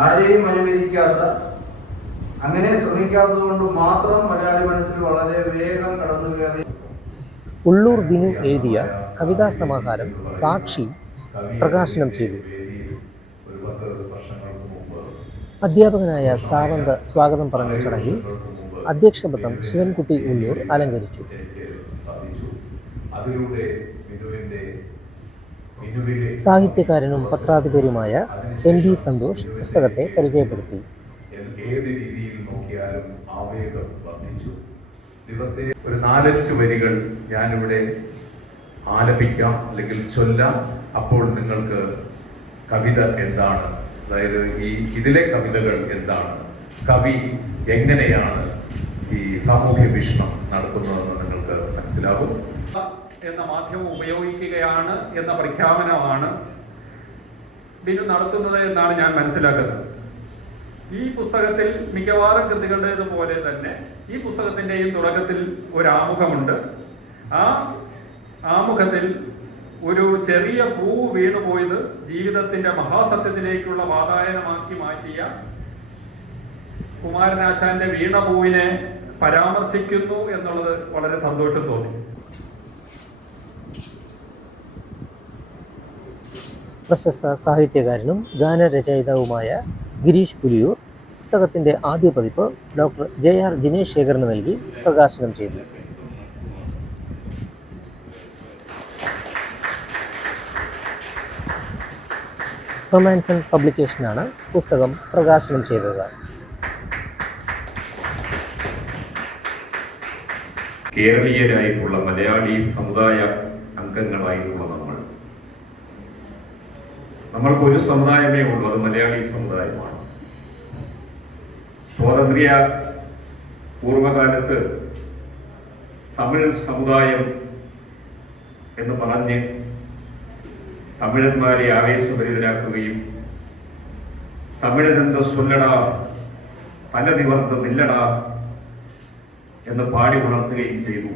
ആരെയും അനുകരിക്കാത്ത അങ്ങനെ ശ്രമിക്കാത്തത് കൊണ്ട് മാത്രം മലയാളി മനസ്സിൽ വളരെ വേഗം കടന്നു കയറി. ഉള്ളൂർ ബിനു എഴുതിയ കവിതാ സമാഹാരം സാക്ഷി പ്രകാശനം ചെയ്തു. ഒരു വർഷങ്ങൾക്ക് മുമ്പ് അധ്യാപകനായ സാവന്ത് സ്വാഗതം പറഞ്ഞ ചടങ്ങിൽ അധ്യക്ഷപദം ശിവൻകുട്ടി ഉള്ളൂർ അലങ്കരിച്ചു. അതിലൂടെ സാഹിത്യകാരനും പത്രാധിപരുമായ എം ബി സന്തോഷ് പുസ്തകത്തെ പരിചയപ്പെടുത്തി. ഏത് രീതിയിൽ നോക്കിയാലും ആവേഗം വർദ്ധിച്ചു. ദിവസേ ഒരു നാലഞ്ച് വരികൾ ഞാനിവിടെ ആലപിക്കാം അല്ലെങ്കിൽ ചൊല്ലാം. അപ്പോൾ നിങ്ങൾക്ക് കവിത എന്താണ്? അതായത് ഈ ഇതിലെ കവിതകൾ എന്താണ്? കവി എങ്ങനെയാണ് ഈ സാമൂഹ്യ വീക്ഷണം നടത്തുന്നതെന്ന് നിങ്ങൾക്ക് മനസ്സിലാകും. എന്ന മാധ്യമം ഉപയോഗിക്കുകയാണ് എന്ന പ്രഖ്യാപനമാണ് ബിനു നടത്തുന്നത് എന്നാണ് ഞാൻ മനസ്സിലാക്കുന്നത്. ഈ പുസ്തകത്തിൽ മിക്കവാറും കൃതികളുടേതുപോലെ തന്നെ ഈ പുസ്തകത്തിന്റെയും തുടക്കത്തിൽ ഒരു ആമുഖമുണ്ട്. ആ ആമുഖത്തിൽ ഒരു ചെറിയ പൂ വീണുപോയത് ജീവിതത്തിന്റെ മഹാസത്യത്തിലേക്കുള്ള വാതായനമാക്കി മാറ്റിയ കുമാരനാശാന്റെ വീണ പൂവിനെ പരാമർശിക്കുന്നു എന്നുള്ളത് വളരെ സന്തോഷം തോന്നി. പ്രശസ്ത സാഹിത്യകാരനും ഗാനരചയിതാവുമായ ഗിരീഷ് പുലിയൂർ പുസ്തകത്തിന്റെ ആദ്യ പതിപ്പ് ഡോക്ടർ ജെ ആർ ജിനേഷ് ശേഖറിന് നൽകി പ്രകാശനം ചെയ്തു. റൊമാൻസൺ പബ്ലിക്കേഷനാണ് പുസ്തകം പ്രകാശനം ചെയ്തത്. കേരളീയരായിട്ടുള്ള മലയാളി സമുദായ അംഗങ്ങളായിട്ടുള്ള നമ്മൾ നമ്മൾക്ക് ഒരു സമുദായമേ ഉള്ളൂ. അത് മലയാളി സമുദായമാണ്. സ്വാതന്ത്ര്യ പൂർവകാലത്ത് തമിഴ് സമുദായം എന്ന് പറഞ്ഞ് തമിഴന്മാരെ ആവേശഭരിതരാക്കുകയും തമിഴനെന്ത ചൊല്ലടാ തല നിവർത്ത് നില്ലടാ എന്ന് പാടി ഉണർത്തുകയും ചെയ്തു.